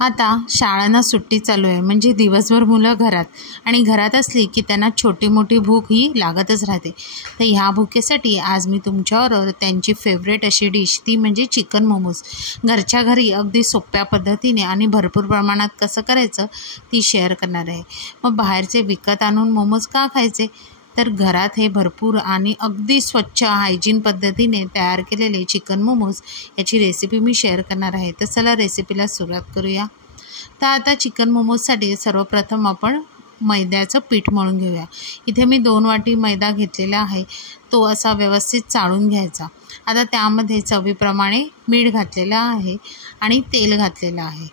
आता शाळांना सुट्टी चालू आहे, म्हणजे दिवसभर मुलं घरात आणि घरात असली की त्यांना छोटी मोठी भूक ही लागतच राहते। तर ह्या भुकेसाठी आज मी तुमच्याबरोबर त्यांची फेवरेट अशी डिश ती म्हणजे चिकन मोमोज घरच्या घरी अगदी सोप्या पद्धतीने आणि भरपूर प्रमाणात कसं करायचं ती शेअर करणार आहे। मग बाहेरचे विकत आणून मोमोज का खायचे, तर घरात हे भरपूर आणि अगदी स्वच्छ हायजीन पद्धतीने तयार केलेले चिकन मोमोज याची रेसिपी मी शेअर करणार आहे। तर चला रेसिपीला सुरुवात करूया। तर आता चिकन मोमोजसाठी सर्वप्रथम आपण मैद्याचं पीठ मळून घेऊया। इथे मी 2 वाटी मैदा घेतलेला आहे, तो असा व्यवस्थित चाळून घ्यायचा। आता त्यामध्ये चवीप्रमाणे मीठ घातलेलं आहे आणि तेल घातलेलं आहे।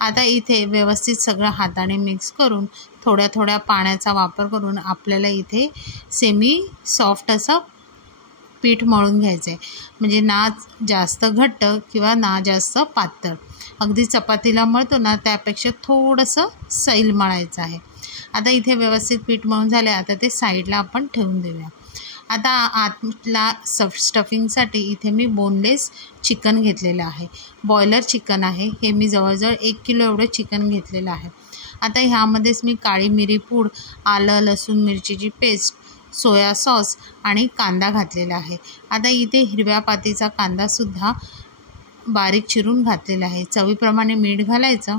आता इथे व्यवस्थित सगळं हाताने मिक्स करून थोड्या थोड्या पाण्याचा वापर करून आपल्याला इथे सेमी सॉफ्ट असं पीठ मळून घ्यायचं आहे, म्हणजे ना जास्त घट्ट किंवा ना जास्त पातळ। अगदी चपातीला मळतो ना त्यापेक्षा थोडंसं सैल मळायचं आहे। आता इथे व्यवस्थित पीठ मळून झाले, आता ते साईडला आपण ठेवून देऊया। आता आतला स्टफिंगसाठी इथे मी बोनलेस चिकन घेतलेलं आहे, बॉयलर चिकन आहे हे। मी जवळजवळ 1 किलो एवढं चिकन घेतलेलं आहे। आता ह्यामध्येच मी काळी मिरी पूड, आलं लसूण मिरचीची पेस्ट, सोया सॉस आणि कांदा घातलेला आहे। आता इथे हिरव्या पातीचा कांदासुद्धा बारीक चिरून घातलेला आहे। चवीप्रमाणे मीठ घालायचं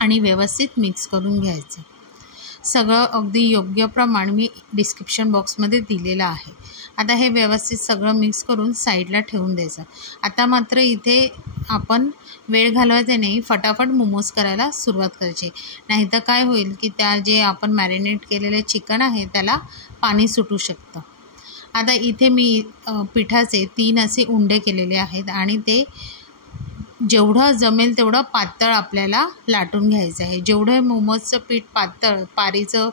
आणि व्यवस्थित मिक्स करून घ्यायचं। सगळं अगदी योग्य प्रमाण मी डिस्क्रिप्शन बॉक्समध्ये दिलेलं आहे। आता हे व्यवस्थित सगळं मिक्स करून साईडला ठेवून द्यायचं। आता मात्र इथे आपण वेळ घालवायचा नाही, फटाफट मोमोज करायला सुरुवात करायची, नाहीतर काय होईल की त्या जे आपण मॅरिनेट केलेले चिकन आहे त्याला पाणी सुटू शकतं। आता इथे मी पिठाचे 3 असे उंडे केलेले आहेत आणि ते जेवढं जमेल तेवढं पातळ आपल्याला लाटून घ्यायचं आहे। जेवढं मोमोजचं पीठ पातळ, पारीचं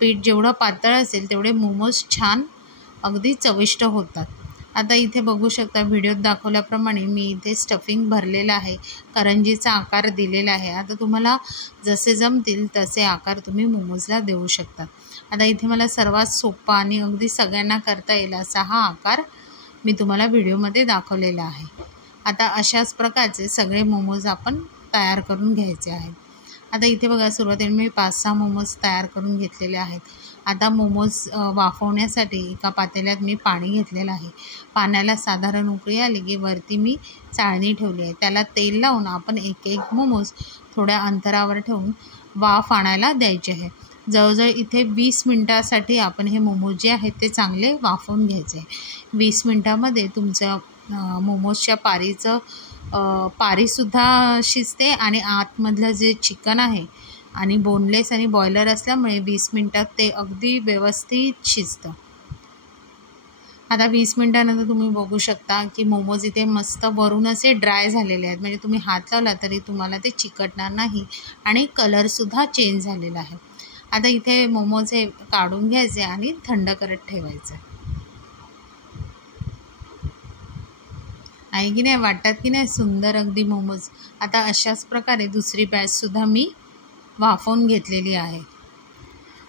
पीठ जेवढं पातळ असेल तेवढे मोमोज छान अगदी चविष्ट होतात। आता इथे बघू शकता व्हिडिओत दाखवल्याप्रमाणे मी इथे स्टफिंग भरलेलं आहे, करंजीचा आकार दिलेला आहे। आता तुम्हाला जसे जमतील तसे आकार तुम्ही मोमोजला देऊ शकता। आता इथे मला सर्वात सोपा आणि अगदी सगळ्यांना करता येईल असा हा आकार मी तुम्हाला व्हिडिओमध्ये दाखवलेला आहे। आता अशाच प्रकारचे सगळे मोमोज आपण तयार करून घ्यायचे आहेत। आता इथे बघा सुरुवातीला मी 5-6 मोमोज तयार करून घेतलेले आहेत। आता मोमोज वाफवण्यासाठी एका पातेल्यात मी पाणी घेतलेलं आहे। पाण्याला साधारण उकळी आली की वरती मी चाळणी ठेवली आहे, त्याला तेल लावून आपण एक एक मोमोज थोड्या अंतरावर ठेवून वाफ आणायला द्यायचे आहे। जवळजवळ इथे 20 मिनटासाठी आपण हे मोमोज जे आहेत ते चांगले वाफवून घ्यायचे आहे। 20 मिनटामध्ये तुमचं मोमोजच्या पारीसुद्धा शिजते आणि आतमधलं जे चिकन आहे आणि बोनलेस आणि बॉयलर असल्यामुळे 20 मिनटात ते अगदी व्यवस्थित शिजतं। आता 20 मिनटानंतर तुम्ही बघू शकता की मोमोज इथे मस्त वरून असे ड्राय झालेले आहेत, म्हणजे तुम्ही हात लावला तरी तुम्हाला ते चिकटणार नाही आणि कलरसुद्धा चेंज झालेला आहे। आता इथे मोमोज हे काढून घ्यायचे आणि थंड करत ठेवायचं आहे की नाही, वाटतात की नाही सुंदर अगदी मोमोज। आता अशाच प्रकारे दुसरी बॅचसुद्धा मी वाफवून घेतलेली आहे।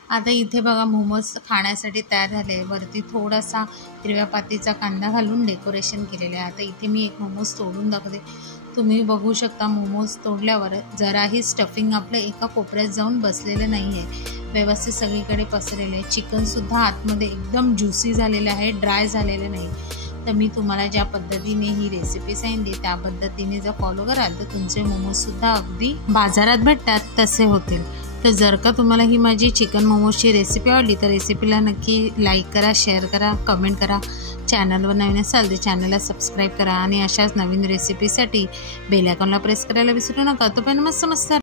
आता इथे बघा मोमोज खाण्यासाठी तयार झाले आहे, वरती थोडासा हिरव्या पातीचा कांदा घालून डेकोरेशन केलेलं आहे। आता इथे मी एक मोमोज तोडून दाखवते, तुम्ही बघू शकता मोमोज तोडल्यावर जराही स्टफिंग आपलं एका कोपऱ्यात जाऊन बसलेलं नाही आहे, व्यवस्थित सगळीकडे पसरलेलं आहे। चिकनसुद्धा आतमध्ये एकदम ज्युसी झालेलं आहे, ड्राय झालेलं नाही। तर मी तुम्हाला ज्या पद्धतीने ही रेसिपी सांगितली त्या पद्धतीने जर फॉलो कराल तर तुमचे मोमोजसुद्धा अगदी बाजारात भेटतात तसे होतील। तर जर का तुम्हाला ही माझी चिकन मोमोजची रेसिपी आवडली तर रेसिपीला नक्की लाईक करा, शेअर करा, कमेंट करा। चॅनलवर नवीन असाल तर चॅनलला सबस्क्राईब करा आणि अशाच नवीन रेसिपीसाठी बेल आयकॉनला प्रेस करायला विसरू नका। तोपर्यंत मस्त